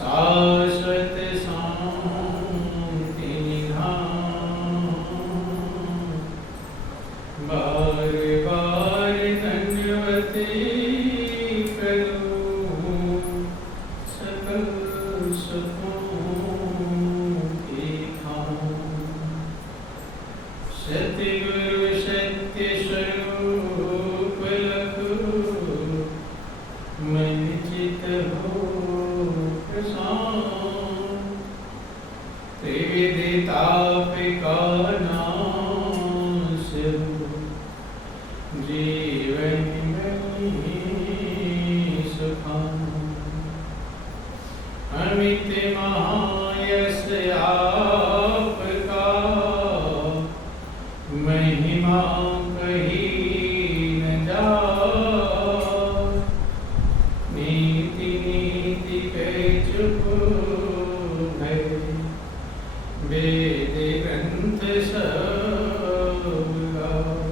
शाश्वत शांति निधान, बार बार दंडवत करो सकल सुखों की खान। सतगुरु सत्य स्वरूप लखो, मन चित हो प्रशांत। त्रिविध ताप का नाश हो, जीवन में सुखान। अमित महायश आपका, महिमा कही न जाए। नीति नीति के चुप है, वेद ग्रंथ सब गाए।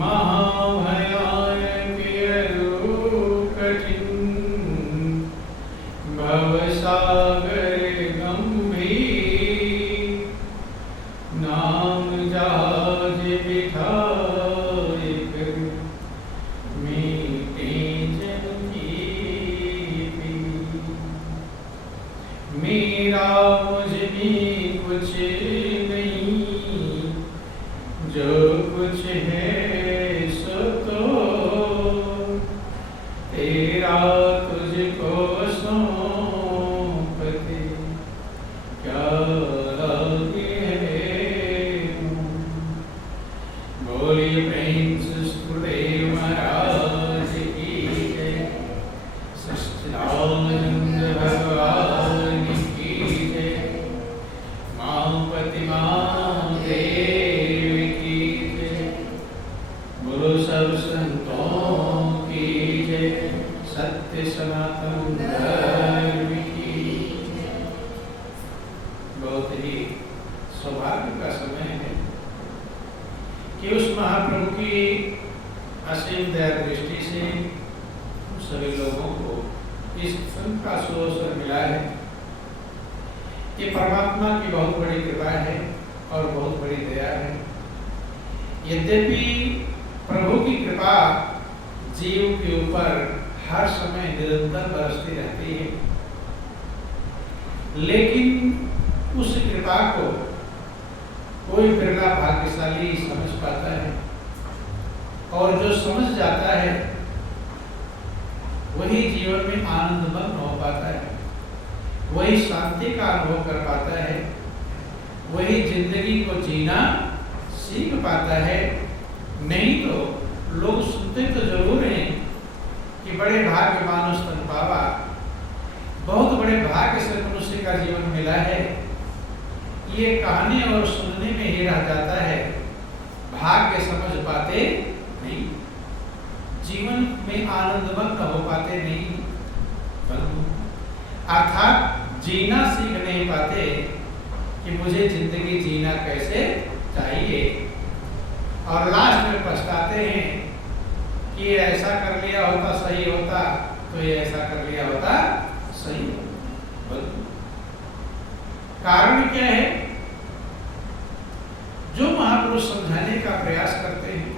महाभयानक रूप कठिन, भवसागर गंभीर। नाम जहाज बिठाए कर, मीटे जन की पीर। मेरा मुझ में कुछ नहीं, जो कुछ है सो तो तेरा तुझको सौंपते, क्या लागे है। बोलिए प्रेम से सुखदेव महाराज की जय, सच्चिदानंद भगवान की जय, मापति महादेव की जय, गुरु सब संतों की जय, सत्य सनातन धर्म की जय। बहुत ही सौभाग्य का समय है कि उस महाप्रभु की असीम दया दृष्टि से हम सभी लोगों को इस संत का सुअवसर मिला है। ये परमात्मा की बहुत बड़ी कृपा है और बहुत बड़ी दया है। यद्यपि प्रभु की कृपा जीव के ऊपर हर समय निरंतर बरसती रहती है, लेकिन उस कृपा को कोई बिरला भाग्यशाली समझ पाता है, और जो समझ जाता है वही जीवन में आनंदमग्न हो पाता है, वही शांति का अनुभव कर पाता है, वही जिंदगी को जीना सीख पाता है। नहीं तो लोग सुनते तो जरूर हैं कि बड़े भाग्यवान स्तन पावा, बहुत बड़े भाग्य से मनुष्य का जीवन मिला है। ये कहानी और सुनने में ही रह जाता है, भाग्य समझ पाते नहीं, जीवन में आनंदमग्न हो पाते नहीं, अर्थात जीना सीख नहीं पाते कि मुझे जिंदगी जीना कैसे चाहिए, और लास्ट में पछताते हैं कि ऐसा कर लिया होता सही होता, तो ये ऐसा कर लिया होता सही होता। कारण क्या है? जो महापुरुष समझाने का प्रयास करते हैं,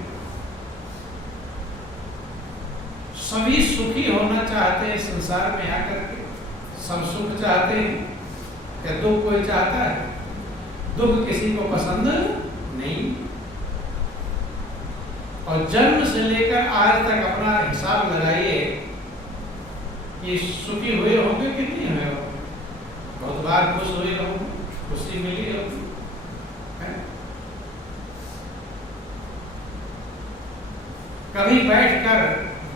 सभी सुखी होना चाहते हैं संसार में आकर के, सब सुख चाहते हैं। क्या दुख कोई चाहता है? दुख किसी को पसंद नहीं। और जन्म से लेकर आज तक अपना हिसाब लगाइए कि सुखी हुए होंगे कि नहीं हुए होंगे। बहुत बार खुश हुए होंगे, खुशी मिली होगी। कभी बैठकर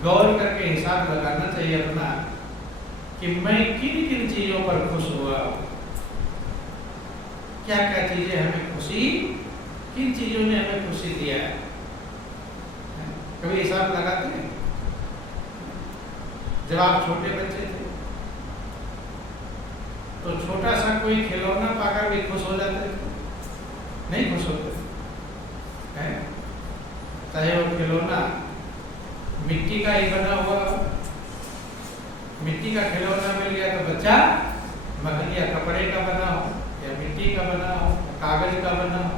गौर करके हिसाब लगाना चाहिए अपना कि मैं किन किन चीजों पर खुश हुआ, क्या क्या चीजें हमें खुशी, किन चीजों ने हमें खुशी दिया है। कभी हिसाब लगाते हैं? जब आप छोटे बच्चे थे तो छोटा सा कोई खिलौना पाकर भी खुश हो जाते थे? नहीं खुश होते हैं? चाहे वो खिलौना मिट्टी का ही बना हुआ, मिट्टी का खिलौना मिल गया तो बच्चा मगन या कपड़े का बना हो या मिट्टी का बना हो, कागज का बना हो,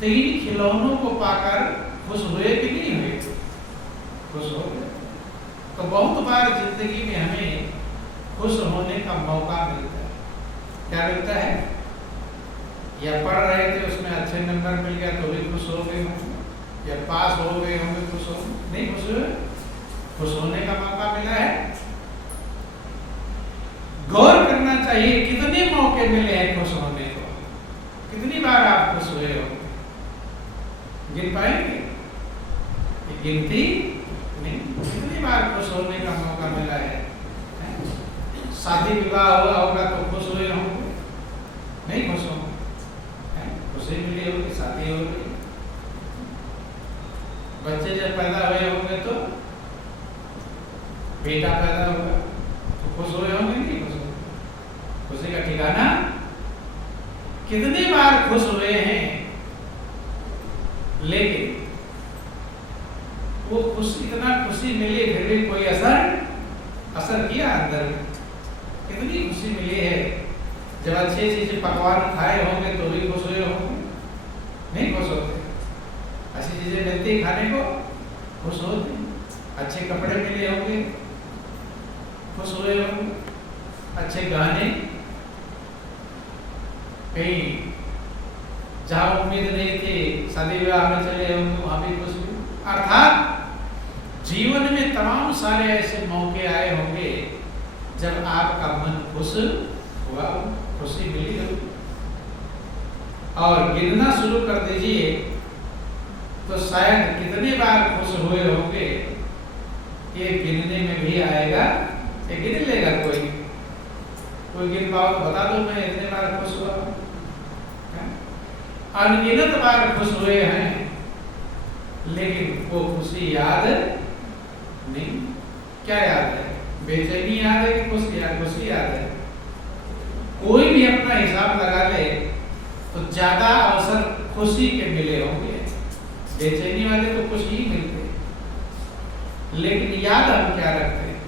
तो इन खिलौनों को पाकर खुश हुए कि नहीं हुए? खुश हो गए। तो बहुत बार जिंदगी में हमें खुश होने का मौका मिलता है। क्या मिलता है? या पढ़ रहे थे उसमें अच्छे नंबर मिल गया तो भी खुश हो गए, या पास हो गए होंगे, खुश हो नहीं खुश हुए? खुश होने का मौका मिला है। गौर करना चाहिए कितने मौके मिले हैं खुश होने को, कितनी बार आप खुश हुए हो, गिन पाएंगे? गिनती नहीं। कितनी बार खुश होने का मौका मिला है? शादी विवाह हुआ होगा तो खुश हुए होंगे, नहीं खुश होंगे? खुशी मिली होगी, शादी हो गई, बच्चे जब पैदा हुए होंगे तो बेटा पैदा होगा तो खुश हुए होंगे, नहीं खुश होंगे? खुशी का ठिकाना? कितनी बार खुश हुए हैं, लेकिन वो खुशी, इतना खुशी मिली फिर भी कोई असर किया अंदर में? कितनी खुशी मिली है जब अच्छी चीजें पकवान खाए होंगे तो भी खुश हुए होंगे, नहीं खुश होते? अच्छी चीजें मिलती खाने को खुश होते, अच्छे कपड़े मिले होंगे खुश हुए होंगे, अच्छे गाने, कहीं जहाँ उम्मीद नहीं थी शादी विवाह में चले होंगे वहां भी खुश हुए। अर्थात जीवन में तमाम सारे ऐसे मौके आए होंगे जब आपका मन खुश हुआ, खुशी मिली हो। और गिनना शुरू कर दीजिए तो शायद कितनी बार खुश हुए होंगे ये गिनने में भी आएगा। ये गिन लेगा कोई गिन पाओ तो बता दो मैं इतने बार खुश हुआ। अनगिनत बार खुश हुए हैं लेकिन वो खुशी याद नहीं। क्या याद है? बेचैनी याद है कि खुशी याद है? कोई भी अपना हिसाब लगा ले तो ज्यादा अवसर खुशी के मिले होंगे, बेचैनी वाले तो खुशी ही मिलते, लेकिन याद हम क्या रखते हैं?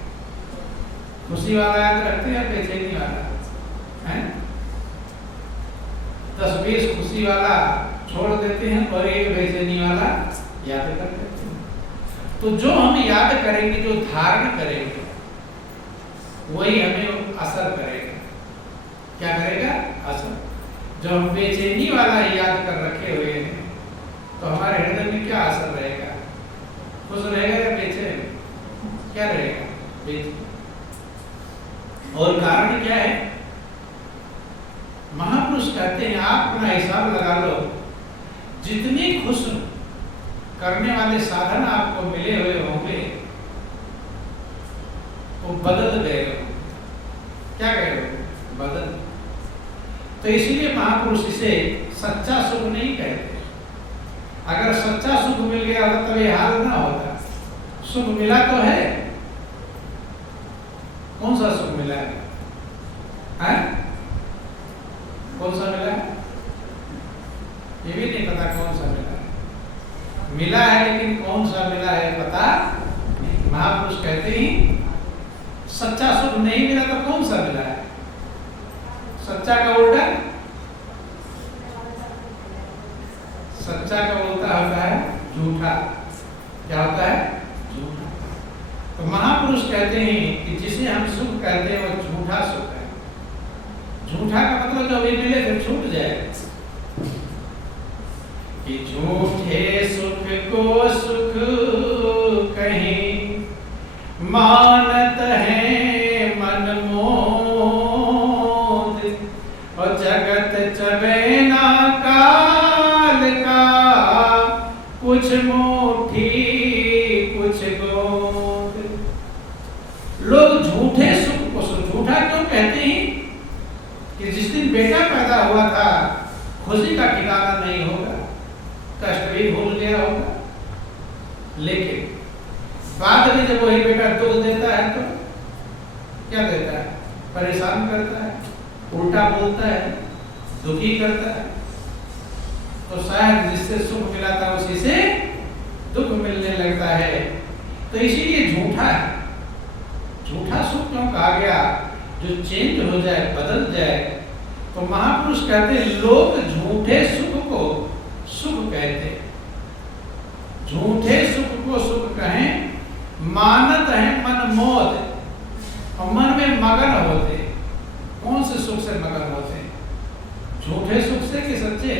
खुशी वाला याद रखते हैं या बेचैनी वाला? हैं? 10-20 खुशी वाला छोड़ देते हैं और एक बेचैनी वाला याद कर देते हैं। तो जो हम याद करेंगे, जो धारण करेंगे, वही हमें असर करेगा। क्या करेगा? असर। जो हम बेचैनी वाला याद कर रखे हुए हैं तो हमारे हृदय में क्या असर रहेगा? खुश रहेगा या बेचैन? क्या रहेगा? बेचैन। और कारण क्या है? महापुरुष कहते हैं आप अपना हिसाब लगा लो, जितनी खुश करने वाले साधन आपको मिले हुए होंगे वो बदल गए होंगे। क्या कह रहे हो? बदल। तो इसीलिए महापुरुष इसे सच्चा सुख नहीं कहते। अगर सच्चा सुख मिल गया होता तो ये हाल ना होता। सुख मिला तो है, कौन सा सुख मिला है? कौन सा मिला है? ये भी नहीं पता कौन सा मिला है। मिला है लेकिन कौन सा मिला है पता नहीं। महापुरुष कहते ही सच्चा सुख नहीं मिला तो कौन सा मिला है? सच्चा का उल्टा? सच्चा का उल्टा होता है झूठा। क्या होता है? झूठा। तो महापुरुष कहते हैं कि जिसे हम सुख कहते हैं वो झूठा सुख है। झूठा का मतलब जब ये मिले फिर छूट जाएगा। कि झूठे सुख को सुख कहीं मानत है मन मोद, और जगत चबेना काल का कुछ मुट्ठी कुछ गोद। लोग झूठे सुख को सुख, झूठा क्यों कहते हैं? कि जिस दिन बेटा पैदा हुआ था खुशी का ठिकाना नहीं होगा, कष्ट भी भूल गया होगा, लेकिन बाद में जब वही बेटा दुख देता है तो क्या देता है? परेशान करता है, उल्टा बोलता है, दुखी करता है। तो शायद जिससे सुख मिला था उसी से दुख मिलने लगता है। तो इसीलिए झूठा है। झूठा सुख क्यों कहा गया, जो चेंज हो जाए, बदल जाए। तो महापुरुष कहते हैं लोग झूठे सुख को सुख कहते, झूठे सुख को सुख कहें, मानत है मन मोद, और मन में मगन होते। कौन से सुख से मगन होते? झूठे सुख से कि सच्चे?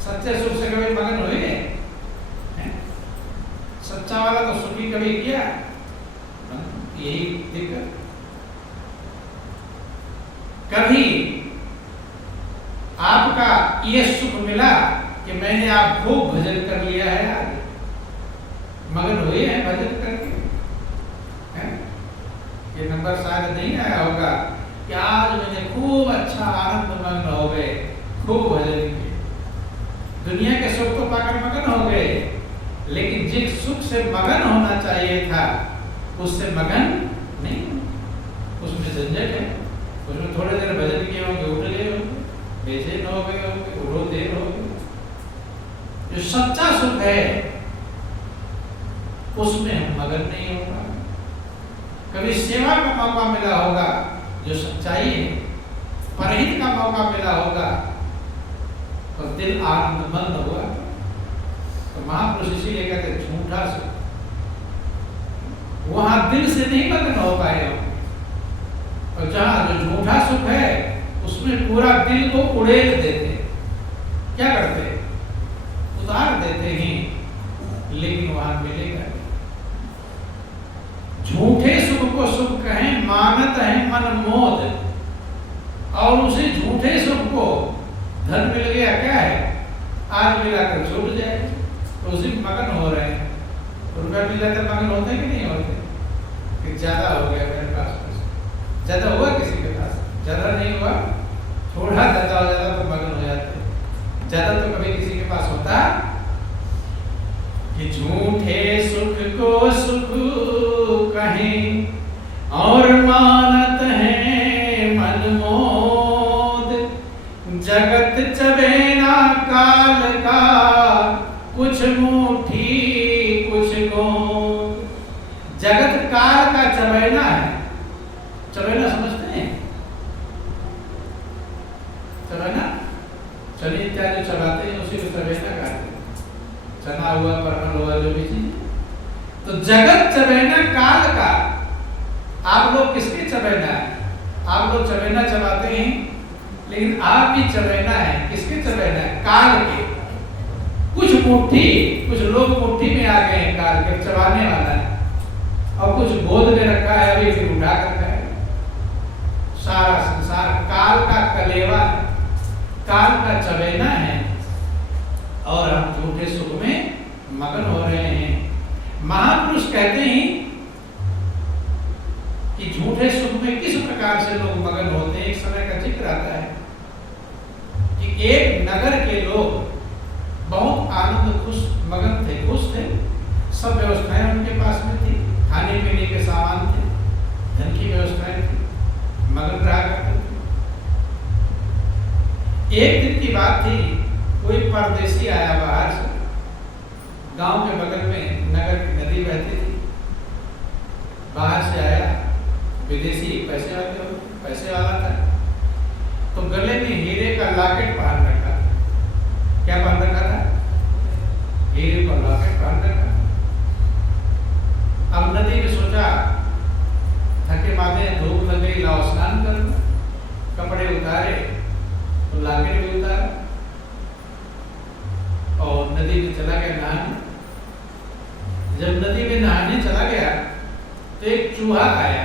सच्चे सुख से कभी मगन हुए? सच्चा वाला तो सुखी कभी किया? यही दिक्कत। कभी आपका ये सुख मिला कि मैंने आप खूब भजन कर लिया है, आज मगन हुए हैं भजन करके, है? ये नंबर शायद नहीं आया होगा कि आज मैंने खूब अच्छा आनंद मग्न हो गए, खूब भजन किए। दुनिया के सुख तो पाकर मगन हो गए, लेकिन जिस सुख से मगन होना चाहिए था उससे मगन नहीं। उसमें झंझट है, उसमें थोड़ी देर भजन किए होंगे, उठ गए होंगे, बेचैन हो गए होंगे, उठो देर हो गई। जो सच्चा सुख है उसमें हम मगन नहीं होगा। कभी सेवा का मौका मिला होगा, जो सच्चाई है, परहित का मौका मिला होगा, तो दिल आनंदमंद हुआ। तो महापुरुष इसीलिए कहते झूठा सुख, वहां दिल से नहीं मगन हो पाए हम। और जहां जो झूठा सुख है उसमें पूरा दिल को उड़ेल देते, क्या करते? उतार देते हैं, लेकिन वहां मिलेगा। झूठे सुख को सुख कहें, मानत है मन मोद, और उसी झूठे सुख को धन मिल गया, क्या है आज मिलाकर छूट जाए, तो उसी मगन हो रहे हैं। रुपया मिल जाता मगन होते कि नहीं होते? कि ज्यादा हो गया मेरे पास, ज्यादा हुआ किसी के पास, ज्यादा नहीं हुआ, थोड़ा ज्यादा हो जाता तो मगन हो जाते। ज्यादा तो कभी किसी के पास होता कि झूठे सुख को सुख कहें और मानत है मन मोद, जगत चबेना काल का कुछ मुट्ठी कुछ गोंद। जगत काल का चबेना है। चबेना समझते हैं? चबेना चने इत्यादि चबाते हैं, उसी को चबेना कहते हैं। चना हुआ, परमल हुआ, जो भी चीज। तो जगत चबेना काल का। आप लोग किसके चबेना है? आप लोग चबेना चबाते हैं, लेकिन आप भी चबेना है। किसके चबेना है? काल के। कुछ मुट्ठी, कुछ लोग मुट्ठी में आ गए हैं, काल के चबाने वाला है, और कुछ गोद में रखा है, अभी फिर उठा कर खाए। सारा संसार काल का कलेवा है, काल का चबेना है, और हम झूठे सुख में मगन हो रहे हैं। महापुरुष कहते हैं कि झूठे सुख में किस प्रकार से लोग मगन होते हैं। एक समय का जिक्र आता है कि एक नगर के लोग बहुत आनंद खुश मगन थे, खुश थे, सब व्यवस्थाएं उनके पास में थी, खाने पीने के सामान थे, धन की व्यवस्थाएं थी, मगन रहा करते थे। एक दिन की बात थी, कोई परदेसी आया बाहर से, गांव के बगल में नगर की नदी बहती थी, बाहर से आया, विदेशी, पैसे वाला था, तो गले में हीरे का लॉकेट पहन रखा था। क्या पहन रखा था? हीरे का लॉकेट पहन रखा। अब नदी में सोचा, थके मादे, धूप लग गई, लाओ स्नान कर लो। कपड़े उतारे तो लॉकेट भी उतारा और नदी में चला गया नहाने। जब नदी में नहाने चला गया तो एक चूहा आया।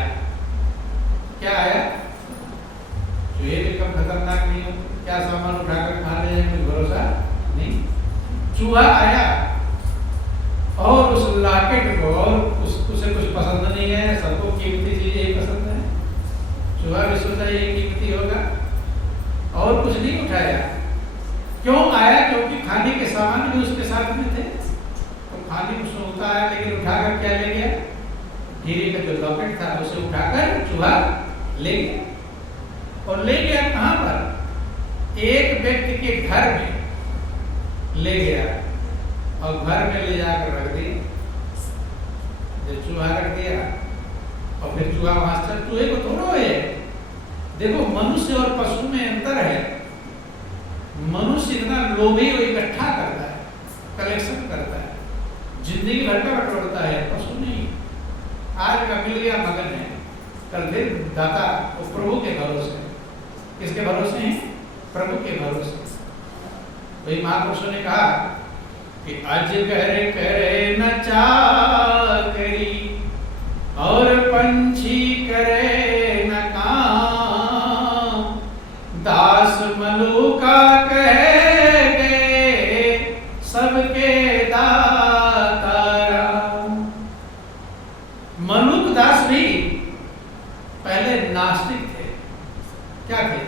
क्या आया? चूहे भी कम खतरनाक नहीं हो, क्या सामान उठाकर खा ले कोई भरोसा नहीं। चूहा आया और उस लॉकेट को, और उसे कुछ पसंद नहीं है, सबको कीमती चीज यही पसंद है। चूहा भी सोचा ये कीमती होगा और कुछ नहीं उठाया। क्यों आया? क्योंकि खाने के सामान भी उसके साथ में थे, तो खाने उसने उतारा, लेकिन उठाकर क्या ले गया? हीरे का जो लॉकेट था उसे उठाकर चूहा ले गया। और ले गया कहां पर? एक व्यक्ति के घर में ले गया और घर में ले जाकर रख दिया। जब चूहा रख दिया और फिर चूहा वहां से चूहे को थोड़ो है। देखो मनुष्य और पशु में अंतर है। मनुष्य इतना लोभी वो इकट्ठा करता है, कलेक्शन करता है, जिंदगी भर का बटोरता है। पशु नहीं, आज का मिल गया मगन है, कल फिर दाता वो प्रभु के भरोसे। किसके भरोसे हैं? प्रभु के भरोसे। वही महापुरुषों ने कहा कि अजगर करे न चाकरी और पंछी करे न काम, दास मलूका कहे गए सबके दाता राम। मलूक दास भी पहले नास्तिक थे। क्या थे?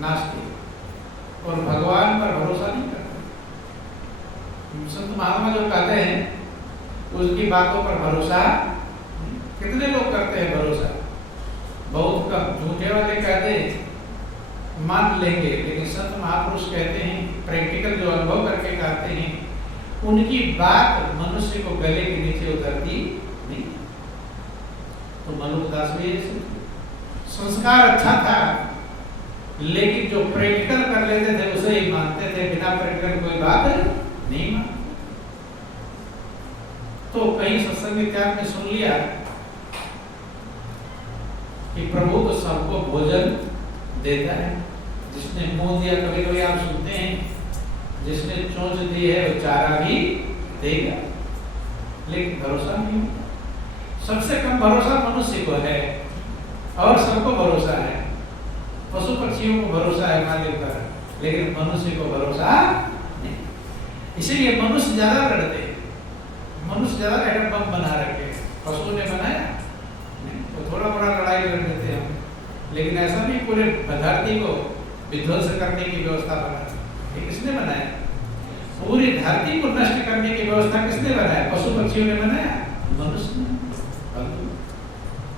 नास्तिक, और भगवान पर भरोसा नहीं करते। संत महात्मा जो कहते हैं उसकी बातों पर भरोसा कितने लोग करते हैं? भरोसा बहुत कम। झूठे वाले कहते हैं मान लेंगे, लेकिन संत महापुरुष कहते हैं, प्रैक्टिकल जो अनुभव करके कहते हैं, उनकी बात मनुष्य को गले के नीचे उतरती नहीं। तो मनुदास भी संस्कार अच्छा था, लेकिन जो प्रैक्टिकल कर लेते थे उसे ही मानते थे, बिना प्रैक्टिकल कोई बात नहीं मानते। तो कहीं सत्संग इत्यादि में सुन लिया कि प्रभु तो सबको भोजन देता है। जिसने मुंह दिया, कभी कभी आप सुनते हैं जिसने चोंच दी है वो चारा भी देगा, लेकिन भरोसा नहीं। सबसे कम भरोसा मनुष्य को है और सबको भरोसा है। पशु पक्षियों को भरोसा है मालिक पर, लेकिन मनुष्य को भरोसा नहीं। इसीलिए मनुष्य ज्यादा लड़ते हैं, मनुष्य ज्यादा एटम बम बना रखे। पशुओं ने बनाया नहीं, तो थोड़ा बड़ा लड़ाई लड़ देते हैं हम, लेकिन ऐसा नहीं पूरे धरती को विध्वंस करने की व्यवस्था बना। ये किसने बनाया? पूरी धरती को नष्ट करने की व्यवस्था किसने बनाया? पशु पक्षियों ने बनाया? मनुष्य ने।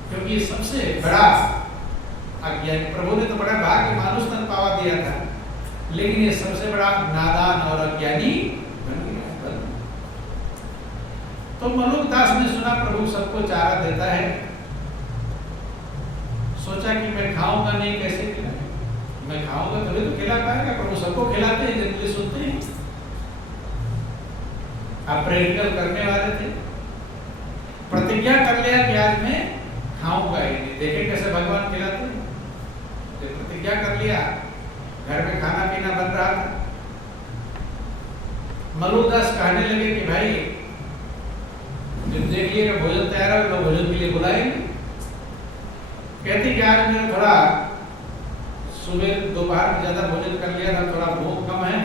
क्योंकि ये सबसे बड़ा अज्ञानी। प्रभु ने तो बड़ा भाग्य मानुष तन पावा दिया था, लेकिन ये सबसे बड़ा नादान और अज्ञानी बन गया। तो मलुक दास ने सुना प्रभु सबको चारा देता है, सोचा कि मैं खाऊंगा नहीं, कैसे खिलाऊं? मैं खाऊंगा तभी तो खिला पाएगा। प्रभु सबको खिलाते हैं, जनरली सुनते हैं। आप प्रैक्टिकल करने वाले थे, प्रतिज्ञा कर लिया कि आज मैं खाऊंगा ही नहीं। देखे कैसे भगवान खिलाते हैं। प्रतिज्ञा कर लिया, घर में खाना पीना बन रहा था। मलुकदास कहने लगे कि भाई जब देखिए भोजन तैयार है, लोग भोजन के लिए बुलाएंगे। कहती कि आज मैंने थोड़ा सुबह दोपहर में ज्यादा भोजन कर लिया था, थोड़ा भूख कम है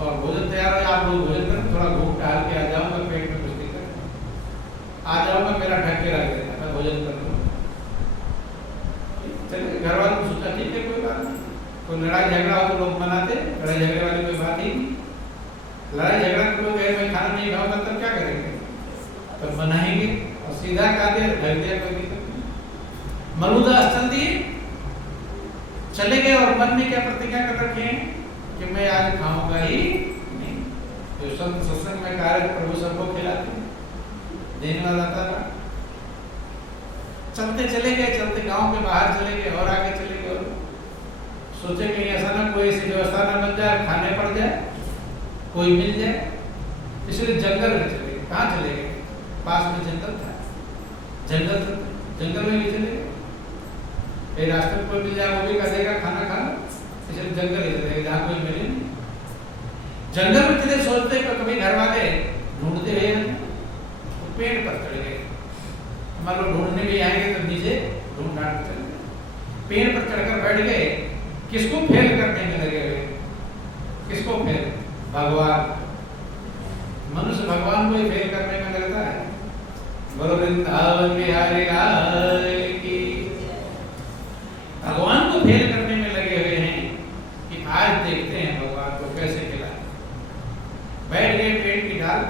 और भोजन तैयार है, आप लोग भोजन करें, थोड़ा घूम टहल के आ जाऊंगा, पेट में कुछ दिक्कत आ जाऊंगा, मेरा ढक के रख देना, मैं भोजन कर लूंगा। चलिए, घर वालों ने सोचा ठीक है कोई बात नहीं। कोई लड़ाई झगड़ा हो तो लोग मनाते, लड़ाई झगड़े वाली कोई बात ही नहीं। लड़ाई झगड़ा के लोग मैं खाना नहीं खाऊंगा तब क्या करेंगे? तब मनाएंगे और सीधा कहा दिया, ढक दिया, कोई दिक्कत नहीं। मलुकदास चल दिए, चले गए और मन में क्या प्रतिज्ञा कर रखे हैं कि मैं आज खाऊंगा ही नहीं। तो संत सत्संग में कहा प्रभु सबको खिलाते, देने वाला था। चलते चले गए, चलते गांव के बाहर चले गए और आगे चले गए, और सोचे कहीं ऐसा ना कोई ऐसी व्यवस्था ना बन जाए, खाने पड़ जाए, कोई मिल जाए। इसलिए जंगल में चले गए। कहाँ चले गए? पास में जंगल था, जंगल में भी चले गए। एक रास्ते में कोई मिल जाए, वो भी कह देगा खाना खा लो, इसलिए जंगल ही चले गए जहाँ कोई मिले नहीं। जंगल में चले, सोचते कभी घर वाले ढूंढते रहे, तो पेड़ पर चढ़ गए। मान लो ढूंढने भी आएंगे तो नीचे ढूंढ ढांड चले गए। पेड़ पर चढ़कर बैठ गए। किसको फेल करने में लगे हुए? किसको फेल? भगवान। मनुष्य भगवान को ही फेल करने में लगता है। बोलो वृंदावन बिहारी लाल की। भगवान को फेल करने में लगे हुए हैं कि आज देखते हैं भगवान को कैसे खिलाएं। बैठ गए पेड़ की डाल।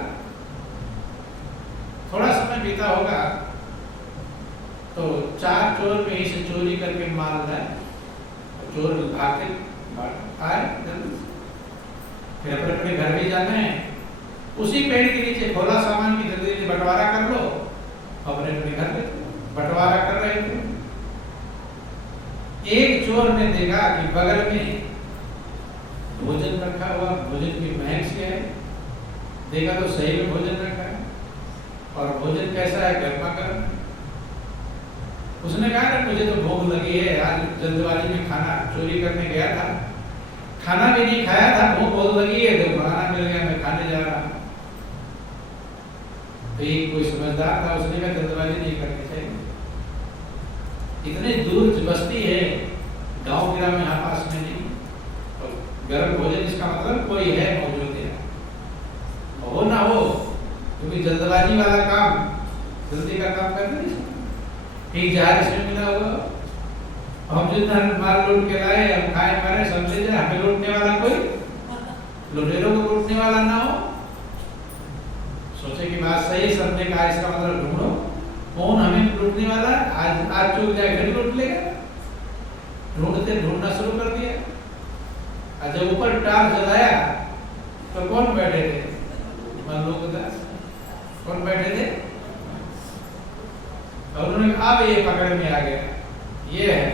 थोड़ा समय बीता होगा तो चार चोर कहीं से चोरी करके माल लाए। चोर भागते आए, फिर अपने अपने घर भी जाना है। उसी पेड़ के नीचे खोला सामान की जल्दी जल्दी बंटवारा कर लो, अपने अपने घर में। बंटवारा कर रहे थे। एक चोर ने देखा कि बगल में भोजन रखा हुआ, भोजन की महक से है, देखा तो सही में भोजन रखा है और भोजन कैसा है, गर्मा गर्म। उसने कहा मुझे तो भूख लगी है, आज जल्दबाजी में खाना चोरी करने गया था, खाना भी नहीं खाया था, भूख बहुत लगी है, तो खाना मिल गया, मैं खाने जा रहा हूँ। तो एक कोई समझदार था, उसने कहा जल्दबाजी नहीं करनी चाहिए, इतने दूर बस्ती है, गांव गिरा में यहाँ पास में नहीं, तो गर्म भोजन इसका मतलब कोई है मौजूद है, हो ना हो, क्योंकि जल्दबाजी वाला काम जल्दी का काम करते नहीं। एक जहाज में मिला हुआ, हम जितना माल लूट के लाए, हम खाए मारे, समझे जाए हमें लूटने वाला कोई, लुटेरों को लूटने वाला ना हो। सोचे कि बात सही, सबने कहा इसका मतलब ढूंढो कौन हमें लूटने वाला, आज चूक जाए फिर लूट लेगा। ढूंढना शुरू कर दिया, और जब ऊपर टार जलाया तो कौन बैठे थे, मल्लोकदास, कौन बैठे थे, और उन्होंने कहा अब ये पकड़ में आ गया, ये है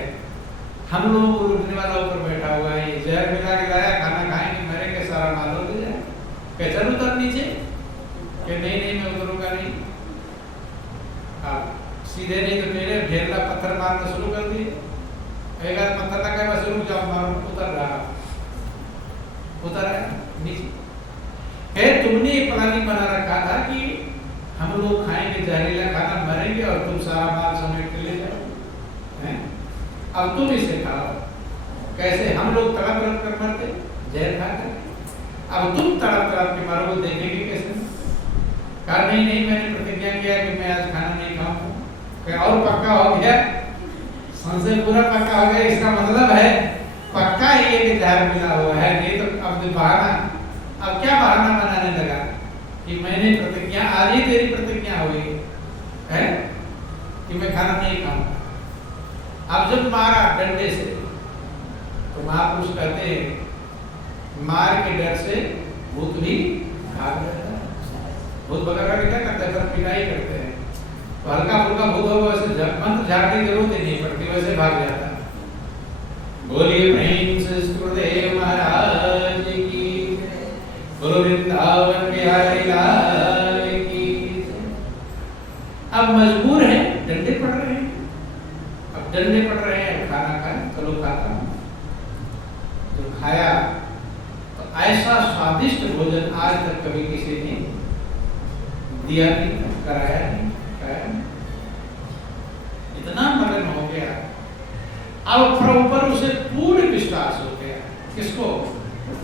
हम लोगों को लूटने वाला ऊपर बैठा हुआ है, ये जहर मिला के लाया, खाना खाएंगे मरेंगे, सारा माल हो जाए, क्या चल उतर नीचे, कि नहीं मैं उतरूंगा नहीं। अब सीधे नहीं तो मेरे ढेरला पत्थर मारना शुरू कर दिए, एक आध पत्थर लगा बस रुक जाओ, मारो, उतर रहा, उतर आया नीचे। तुमने ये प्लानिंग बना रखा था कि हम लोग खाएंगे जहरीला खाना, मरेंगे और तुम सारा माल समेट के ले जाओ, हैं? अब तुम इसे खाओ, कैसे हम लोग तड़प तड़प कर मरते जहर खा कर, अब तुम तड़प तड़प के मारोगे, देखेंगे कैसे। कहा नहीं मैंने प्रतिज्ञा किया कि मैं आज खाना नहीं खाऊंगा। और पक्का हो गया, संशय पूरा पक्का हो गया, इसका मतलब है पक्का ही है कि जहर मिला हुआ है, नहीं तो अब बहाना, अब क्या बहाना बनाने लगा कि मैंने प्रतिज्ञा, आज ही तेरी प्रतिज्ञा हुई है कि मैं खाना नहीं खाऊंगा। अब जब मारा डंडे से, तो महापुरुष कहते हैं मार के डर से भूत भी भाग जाता है। भूत भगा क्या करते हैं, पिटाई करते हैं, तो हल्का फुल्का भूत हो वैसे मंत्र झाड़ने की जरूरत ही नहीं पड़ती, वैसे भाग जाता है। बोलिए प्रिंस गुरुदेव महाराज की, गुरु वृंदावन बिहारी लाल की। अब मजबूर है, डंडे पड़ रहे हैं, अब डंडे पड़ रहे हैं, खाना खाए, चलो खाता हूं। तो खाया तो ऐसा स्वादिष्ट भोजन आज तक कभी किसी ने दिया नहीं, कराया नहीं, खाया नहीं, इतना मगन हो गया। अब ऊपर उसे पूर्ण विश्वास हो गया, किसको,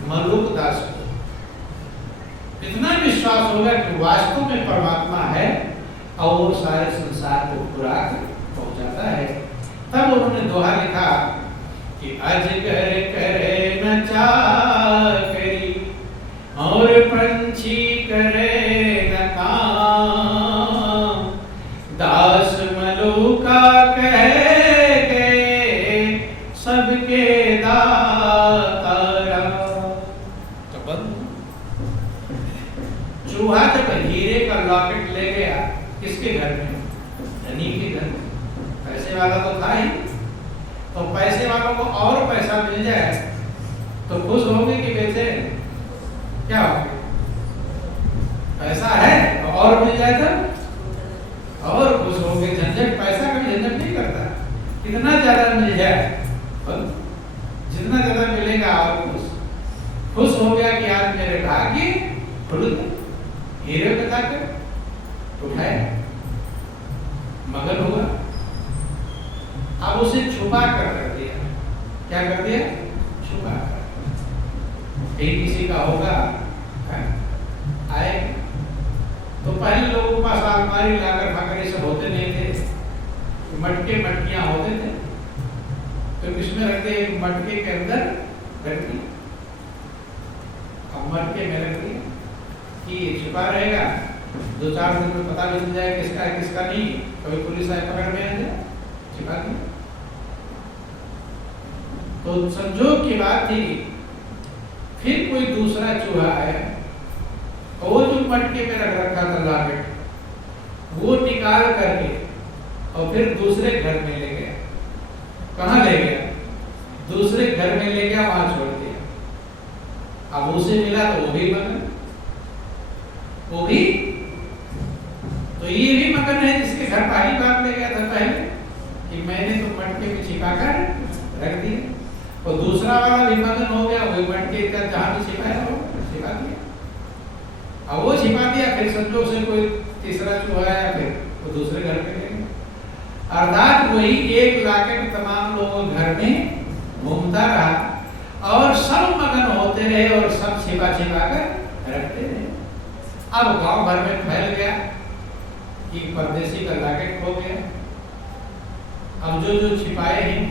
मल्लोकदास को इतना विश्वास हो गया कि वास्तव में परमात्मा है और वो सारे संसार को खुराक पहुंचाता है। तब उन्होंने दोहा लिखा कि अजगर करे न चाकरी और पंछी करे न काम, दास मलूका कह गए सबके दातारा। तो बंद चूहा जब हीरे का लॉकेट ले गया किसके घर में, धनी के घर में, पैसे वाला तो था ही, तो पैसे वालों को और पैसा मिल जाए तो खुश होंगे कि बेचे, क्या होंगे, पैसा है तो और मिल जाए तो और खुश होंगे। झंझट, पैसा कभी झंझट नहीं करता, कितना ज्यादा मिल जाए, जितना ज्यादा मिलेगा और खुश हो गया कि आज मेरे भाग्य खुल गए, हीरे के ताकत उठाए, मगन हुआ। अब उसे छुपा कर रख दिया, क्या कर दिया, छुपा कर। एक किसी का होगा आए तो पहले लोगों के पास अलमारी लाकर फाकर ये सब होते नहीं थे, मटके मटकियां होते थे, तो किसमें रखते, मटके के अंदर रख दी, अब मटके में रख दिया कि छुपा रहेगा, 2-4 दिन में पता मिल जाए किसका है किसका नहीं, कभी पुलिस आए पकड़ में आ जाए, छिपा दिया। तो संजोग की बात थी, फिर कोई दूसरा चूहा आया, वो जो मटके में रख रखा था लॉकेट, वो निकाल करके और फिर दूसरे घर में ले गया। कहाँ ले गया? दूसरे घर में ले गया, वहां छोड़ दिया। अब उसे मिला तो वो भी मगन, वो भी, तो ये भी मगन है जिसके घर पहली बार ले गया था पहले कि मैंने तो मटके में छिपाकर रख दिया। और दूसरा वाला भी मगन हो गया, वही मटके का जहां भी छिपाया हो छिपा दिया। अब वो छिपा दिया, फिर संजोग से कोई तीसरा चूहा आया, फिर वो दूसरे घर में ले गया। अर्थात वही एक लॉकेट तमाम लोगों घर में घूमता रहा और सब मगन होते रहे और सब छिपा छिपा कर रखते रहे। अब गांव भर में फैल गया कि परदेसी का लॉकेट खो गया। अब जो जो छिपाए हैं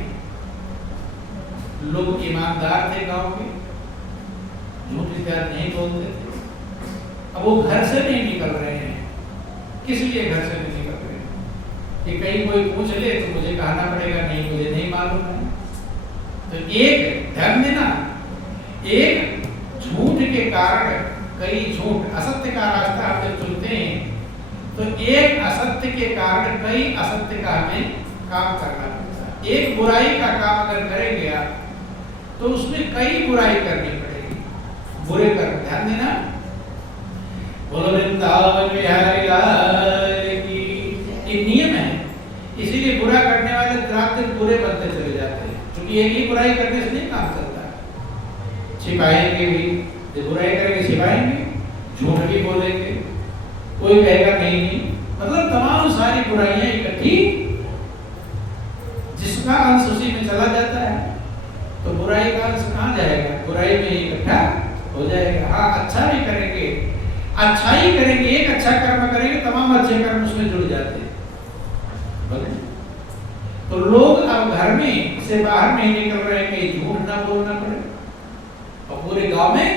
लोग ईमानदार थे गांव के, झूठ इत्यादि नहीं बोलते थे। अब वो घर से नहीं निकल रहे हैं। किस लिए घर से नहीं निकल रहे हैं? कि कहीं कोई पूछ ले तो मुझे कहना पड़ेगा नहीं, मुझे नहीं मालूम है। तो एक ध्यान देना, एक झूठ के कारण कई झूठ, असत्य का रास्ता आप जब चुनते हैं तो एक असत्य के कारण कई असत्य का हमें काम करना पड़ता है। एक बुराई का काम अगर करेंगे आप तो उसमें कई बुराई करनी पड़ेगी। बुरे कर, ध्यान देना। बोलो वृंदावन बिहारी लाल की, ये नियम है। इसीलिए बुरा करने वाले रात दिन बुरे बनते चले जाते हैं, क्योंकि एक ही बुराई करने से नहीं काम चलता। छिपाएंगे भी, जब बुराई करेंगे छिपाएंगे, झूठ भी बोलेंगे, कोई कहेगा नहीं, मतलब तमाम सारी बुराइयां इकट्ठी, जिसका अंश उसी में चला जाता है तो बुराई का अंश कहाँ जाएगा? बुराई में इकट्ठा हो जाएगा। हाँ, अच्छा भी करेंगे, अच्छाई करेंगे, एक अच्छा कर्म करेंगे, तमाम अच्छे कर्म उसमें जुड़ जाते हैं। तो लोग अब घर में से बाहर नहीं निकल रहे हैं कि झूठ ना बोलना पड़े, और पूरे गांव में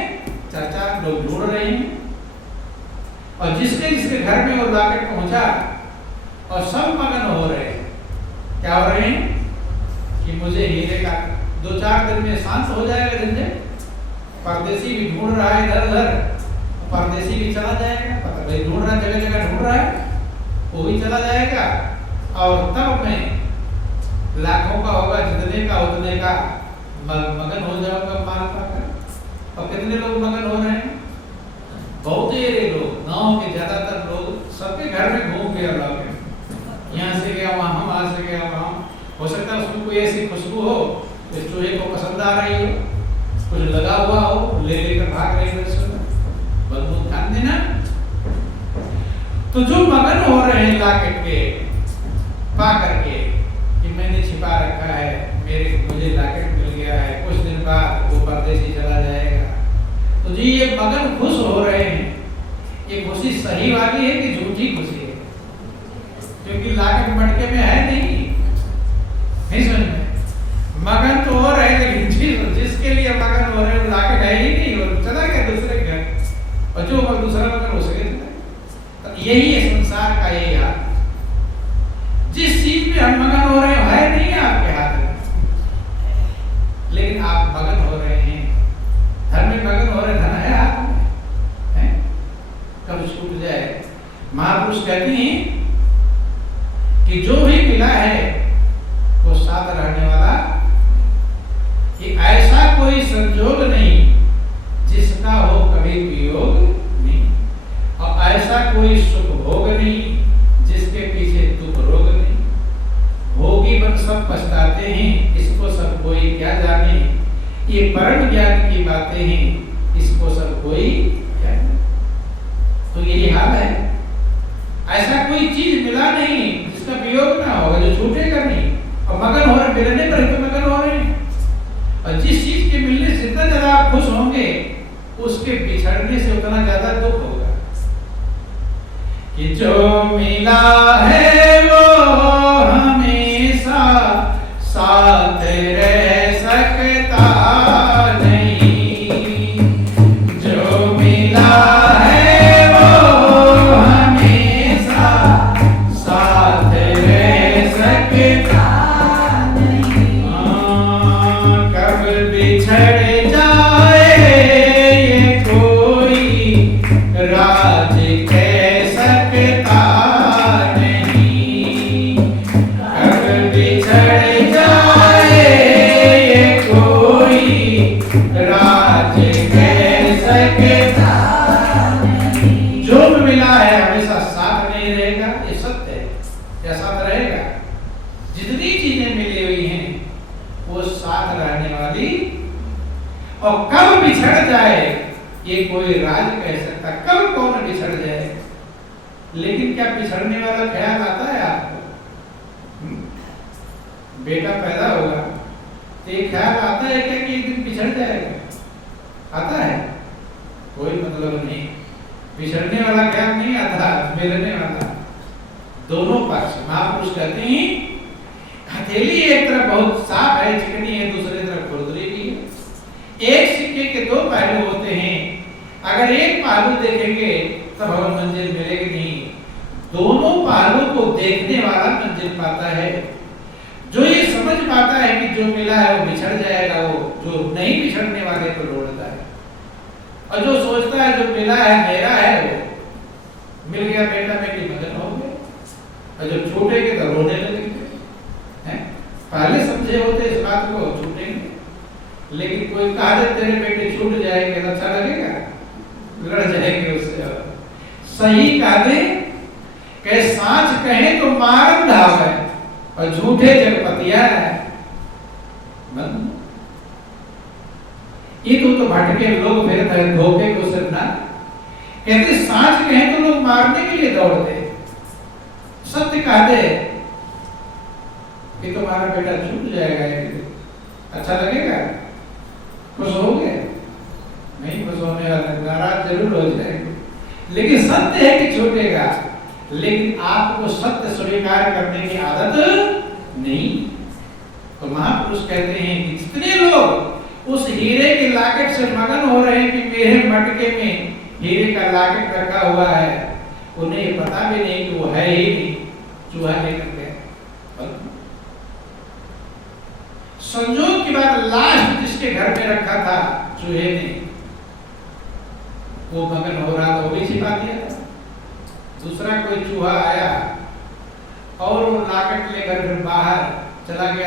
चर्चा लोग ढूंढ रहे हैं। और जिसके जिसके घर में वो लॉकेट पहुंचा और सब मगन हो रहे हैं, क्या हो रहे हैं कि मुझे हीरे का 2-4 दिन में शांत हो जाएगा झंझट। परदेसी भी ढूंढ रहा है इधर उधर, परदेसी भी चला जाएगा, पता नहीं ढूंढ रहा, जगह जगह ढूंढ रहा है, वो भी चला जाएगा। और तब मैं लाखों का होगा, जितने का उतने का मगन हो जाऊंगा माल पाकर। और कितने लोग मगन हो रहे हैं? बहुत ही लोग, गांव के ज्यादातर लोग सबके घर में घूम के लौटे, यहाँ से गया वहाँ, वहाँ से गया वहाँ। हो सकता है उसमें कोई ऐसी खुशबू हो इस चूहे को पसंद आ रही हो, कुछ लगा हुआ हो, ले लेकर भाग रही हो, बदबू। ध्यान देना। तो जो मगन हो रहे हैं लॉकेट के पा करके कि मैंने छिपा रखा है, मुझे लॉकेट मिल गया है, कुछ दिन बाद वो परदेसी चला जाएगा, तो जी ये मगन खुश हो रहे हैं। ये खुशी सही वाली है कि झूठी खुशी है? क्योंकि लॉकेट मटके में है नहीं समझ में। मगन तो हो रहे, लेकिन जिसके लिए मगन हो रहे लॉकेट है ही नहीं, और चला गया दूसरे घर, और जो दूसरा मगन हो सके। तो यही है संसार का यही हाल। जिस चीज में हम मगन हो रहे हैं नहीं है आपके हाथ में, लेकिन आप मगन हो रहे हैं। धन में मगन हो रहे, धन है हाथ में, है? कब छूट जाए। महापुरुष कहते हैं कि जो भी मिला है वो साथ रहने वाला, कि ऐसा कोई संजोग नहीं जिसका हो कभी वियोग नहीं, और ऐसा कोई सुख भोग नहीं जिसके पीछे दुख रोग नहीं। भोगी बन सब पछताते हैं, इसको सब कोई क्या जाने, ये परम ज्ञान की बातें हैं, इसको सब कोई क्या जाने। तो यही हाल है। ऐसा कोई चीज मिला नहीं जिसका वियोग ना होगा, जो छूटेगा नहीं। और मगन हो रहे, मिलने पर तो मगन हो रहे हैं। और जिस चीज के मिलने से जितना ज्यादा आप खुश होंगे, उसके बिछड़ने से उतना ज्यादा दुख होगा। कि जो मिला है वो हमेशा साथ रह सकता नहीं, जो मिला है वो हमेशा साथ रह सकता नहीं। कब बिछड़ जाए ये कोई राज कह सकता नहीं, जितनी चीजें मिली हुई हैं वो साथ रहने वाली, और कब बिछड़ जाए ये कोई राज कह सकता, कब कौन बिछड़ जाए। लेकिन क्या बिछड़ने वाला ख्याल आता है आपको? बेटा पैदा होगा तो ये ख्याल आता है क्या कि एक दिन बिछड़ जाएगा? आता है? कोई मतलब नहीं, बिछड़ने वाला ख्याल नहीं आता, मिलने वाला। दोनों पक्ष महापुरुष कहते हैं हथेली एक तरफ बहुत साफ है, चिकनी है, दूसरी तरफ खुरदरी भी है। एक सिक्के के दो पहलू होते हैं, अगर एक पहलू देखेंगे तो भवन मंजिल मिलेगी नहीं, दोनों पहलू को देखने वाला मंजिल पाता है। जो ये समझ पाता है कि जो मिला है वो बिछड़ जाएगा, वो जो नहीं बिछड़ने वाले को लौटता है, और जो सोचता है जो मिला है मेरा है, वो मिल गया बेटा बेटी मगन हो गए, और जब छूटेंगे तो रोने लगेंगे। पहले समझे होते इस बात को, छूटेंगे। लेकिन कोई कहा दे तेरे बेटे छूट जाएंगे तो अच्छा लगेगा? लड़ जाएंगे उससे। सही कहा दे कहे सांच कहे तो मारन ढावे, और झूठे जगपतिया है। ये तो भटके लोग फिर धोखे को सिर्फ ना कहते, सांच कहे तो लोग मारने के लिए दौड़ते, सत्य कह दे कि तुम्हारा बेटा छूट जाएगा, अच्छा लगेगा? खुश हो गए? नहीं खुश होने वाला, नाराज जरूर हो जाएंगे। लेकिन सत्य है कि छूटेगा, लेकिन आपको सत्य स्वीकार करने की आदत नहीं। तो महापुरुष कहते हैं कि जितने लोग उस हीरे के लॉकेट से मगन हो रहे हैं कि मेरे मटके में हीरे का लॉकेट रखा हुआ है, उन्हें ये पता भी नहीं कि वो है ही नहीं, चूहा लेकर गया। संजोग की बात, लास्ट जिसके घर में रखा था चूहे ने, वो मगन हो रहा था, वो भी छिपा दिया था। दूसरा कोई चूहा आया और वो लॉकेट लेकर फिर बाहर चला गया